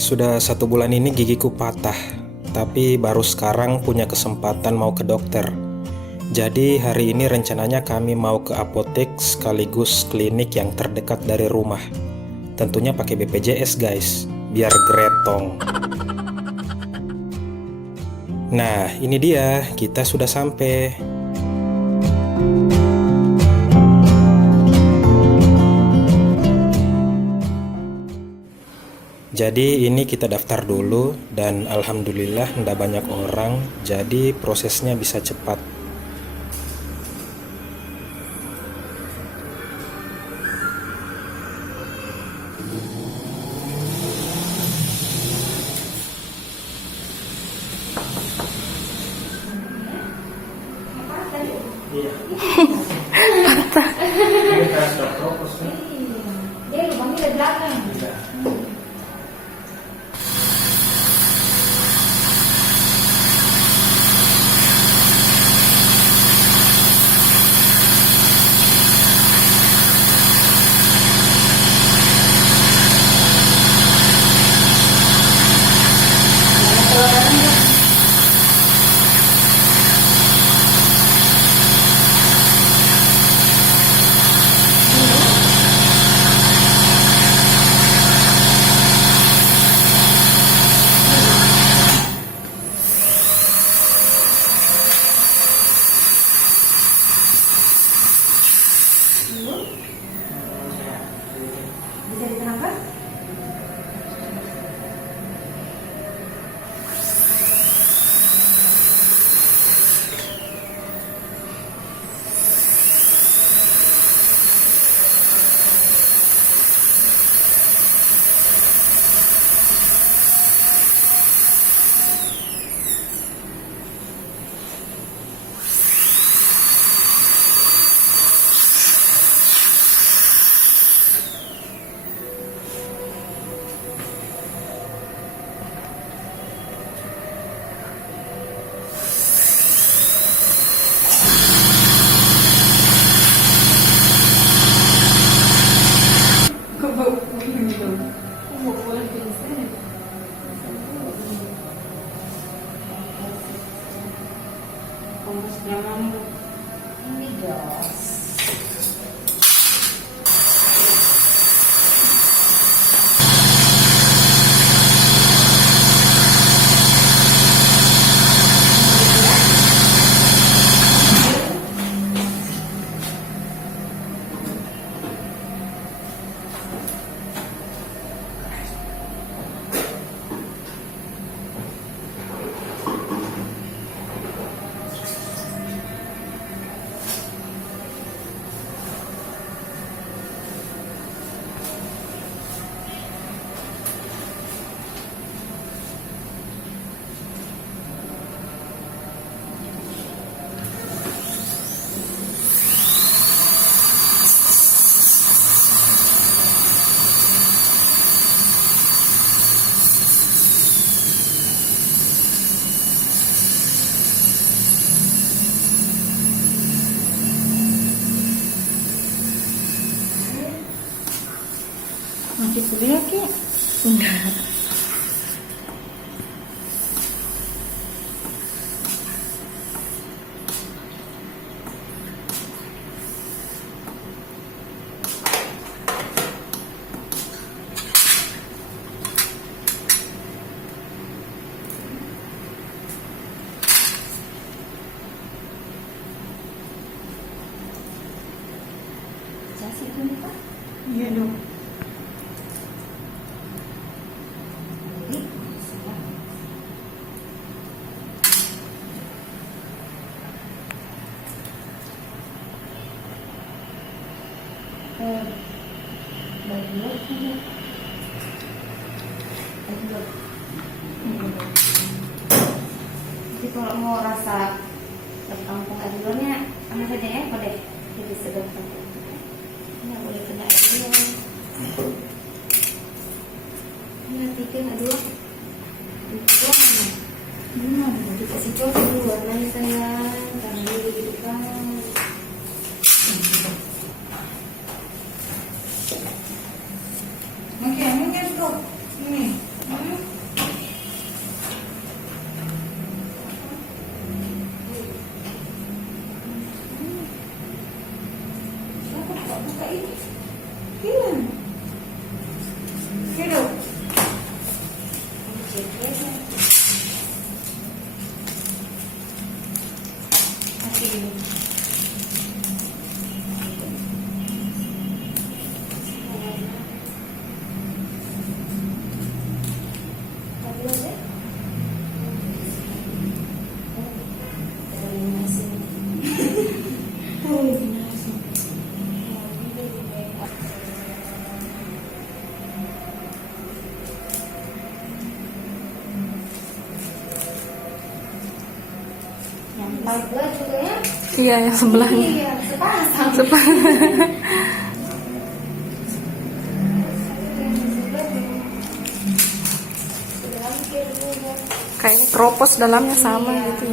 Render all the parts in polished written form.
Sudah 1 bulan ini gigiku patah, tapi baru sekarang punya kesempatan mau ke dokter. Jadi hari ini rencananya kami mau ke apotek sekaligus klinik yang terdekat dari rumah. Tentunya pakai BPJS guys, biar gretong. Nah ini dia, kita sudah sampai. Jadi ini kita daftar dulu dan alhamdulillah ndak banyak orang, jadi prosesnya bisa cepat. Dia lubangnya di belakang. Bisa diterangkan? Ini jos. Masih kuliah Ki? Enggak. Jasi itu nih Pak? Iya dong. Jadi kalau mau rasa kampung adulnya sama saja ya, boleh jadi sedap kampung. Ini boleh kena adul. Ini tiga adul. Itu mana? Dikasih coba dulu warnanya sayang, tangan dulu gitu kan. Oke, mungkin tuh ini. Hilang. Hidup. Oke, masih ini. Yang sebelah juga ya? Iya, yang sebelahnya. Iya, sepasang. Kayaknya keropos dalamnya sama gitu.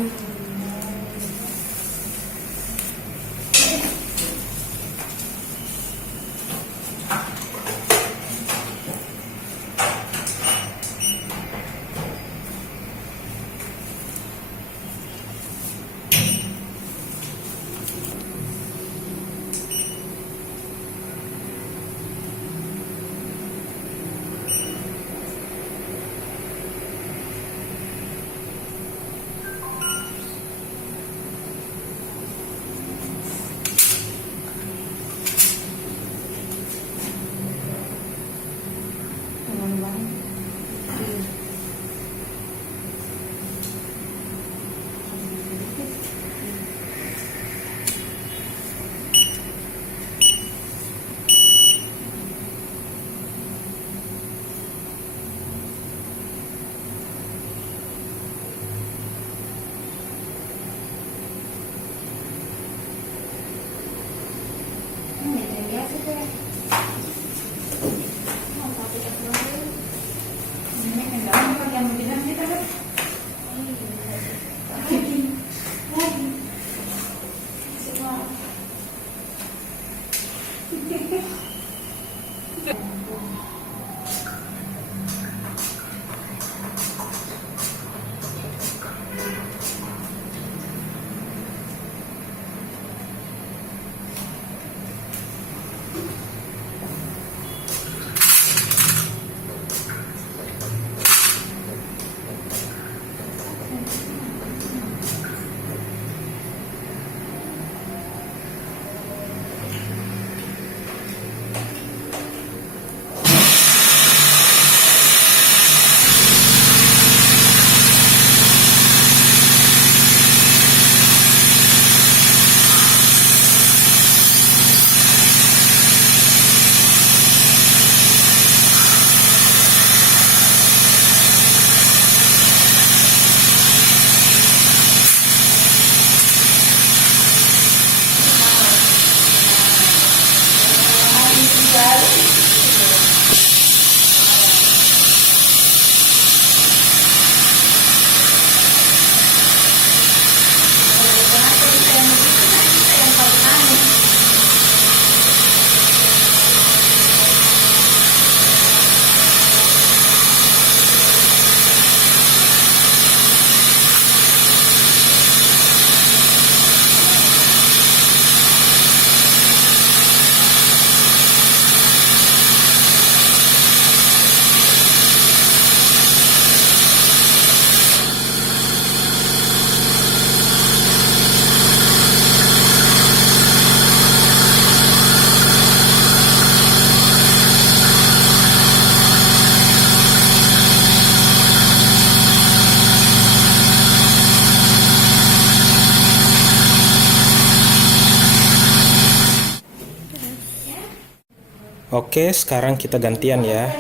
Oke, sekarang kita gantian ya.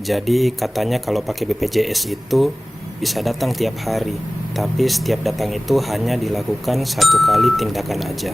Jadi katanya kalau pakai BPJS itu bisa datang tiap hari, tapi setiap datang itu hanya dilakukan 1 kali tindakan aja.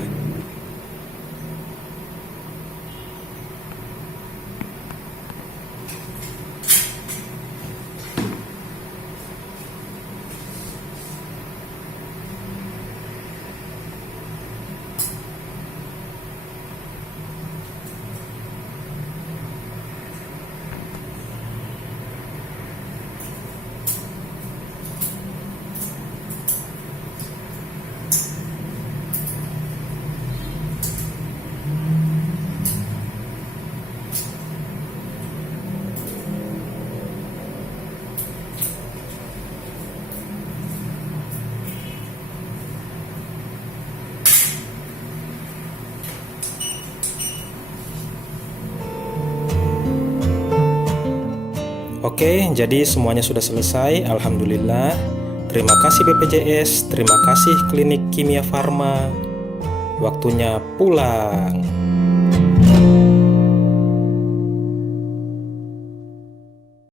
Oke, jadi semuanya sudah selesai. Alhamdulillah. Terima kasih BPJS, terima kasih Klinik Kimia Farma. Waktunya pulang.